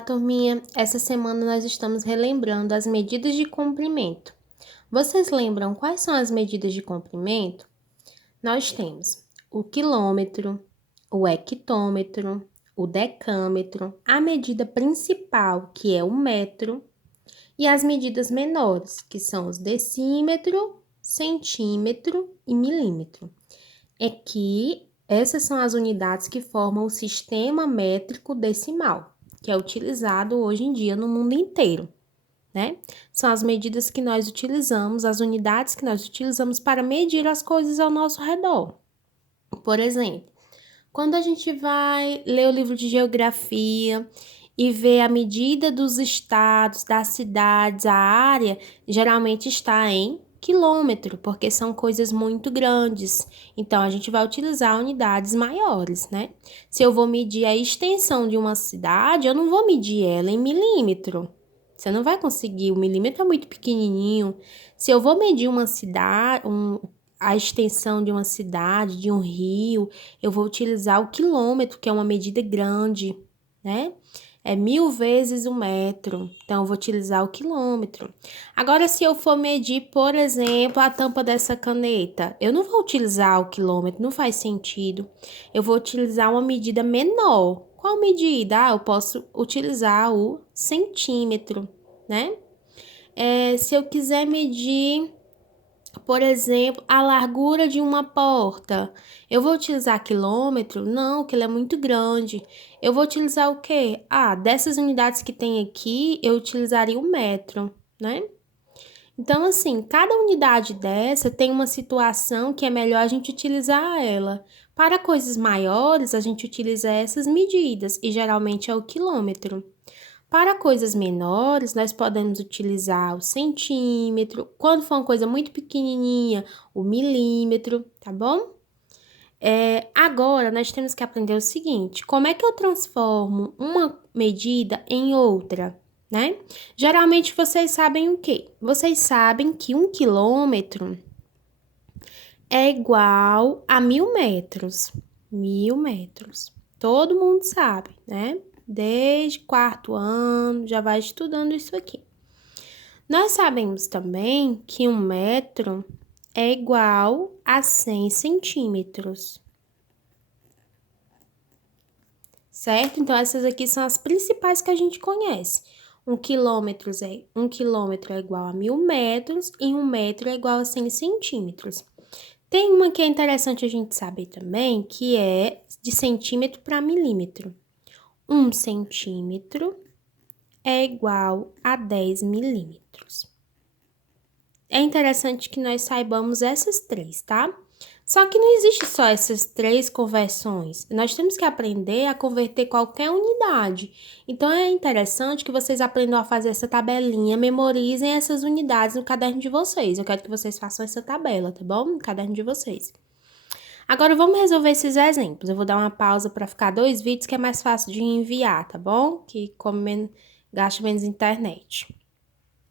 Turminha, essa semana nós estamos relembrando as medidas de comprimento. Vocês lembram quais são as medidas de comprimento? Nós temos o quilômetro, o hectômetro, o decâmetro, a medida principal, que é o metro, e as medidas menores, que são os decímetro, centímetro e milímetro. É que essas são as unidades que formam o sistema métrico decimal, que é utilizado hoje em dia no mundo inteiro, né? São as medidas que nós utilizamos, as unidades que nós utilizamos para medir as coisas ao nosso redor. Por exemplo, quando a gente vai ler o livro de geografia e ver a medida dos estados, das cidades, a área, geralmente está em quilômetro, porque são coisas muito grandes. Então, a gente vai utilizar unidades maiores, né? Se eu vou medir a extensão de uma cidade, eu não vou medir ela em milímetro. Você não vai conseguir, o milímetro é muito pequenininho. Se eu vou medir uma cidade, a extensão de uma cidade, de um rio, eu vou utilizar o quilômetro, que é uma medida grande, né? É 1000 vezes o metro, então eu vou utilizar o quilômetro. Agora, se eu for medir, por exemplo, a tampa dessa caneta, eu não vou utilizar o quilômetro, não faz sentido. Eu vou utilizar uma medida menor. Qual medida? Eu posso utilizar o centímetro, né? Se eu quiser medir, por exemplo, a largura de uma porta. Eu vou utilizar quilômetro? Não, que ele é muito grande. Eu vou utilizar o quê? Dessas unidades que tem aqui, eu utilizaria o metro, né? Então, assim, cada unidade dessa tem uma situação que é melhor a gente utilizar ela. Para coisas maiores, a gente utiliza essas medidas, e geralmente é o quilômetro. Para coisas menores, nós podemos utilizar o centímetro. Quando for uma coisa muito pequenininha, o milímetro, tá bom? Agora, nós temos que aprender o seguinte: como é que eu transformo uma medida em outra, né? Geralmente, vocês sabem o quê? Vocês sabem que 1 quilômetro é igual a 1000 metros. 1000 metros. Todo mundo sabe, né? Desde quarto ano, já vai estudando isso aqui. Nós sabemos também que 1 metro é igual a 100 centímetros. Certo? Então, essas aqui são as principais que a gente conhece. 1 quilômetro é igual a 1000 metros e 1 metro é igual a 100 centímetros. Tem uma que é interessante a gente saber também, que é de centímetro para milímetro. 1 centímetro é igual a 10 milímetros. É interessante que nós saibamos essas três, tá? Só que não existe só essas três conversões. Nós temos que aprender a converter qualquer unidade. Então, é interessante que vocês aprendam a fazer essa tabelinha, memorizem essas unidades no caderno de vocês. Eu quero que vocês façam essa tabela, tá bom? No caderno de vocês. Agora, vamos resolver esses exemplos. Eu vou dar uma pausa para ficar 2 vídeos, que é mais fácil de enviar, tá bom? Que gasta menos internet.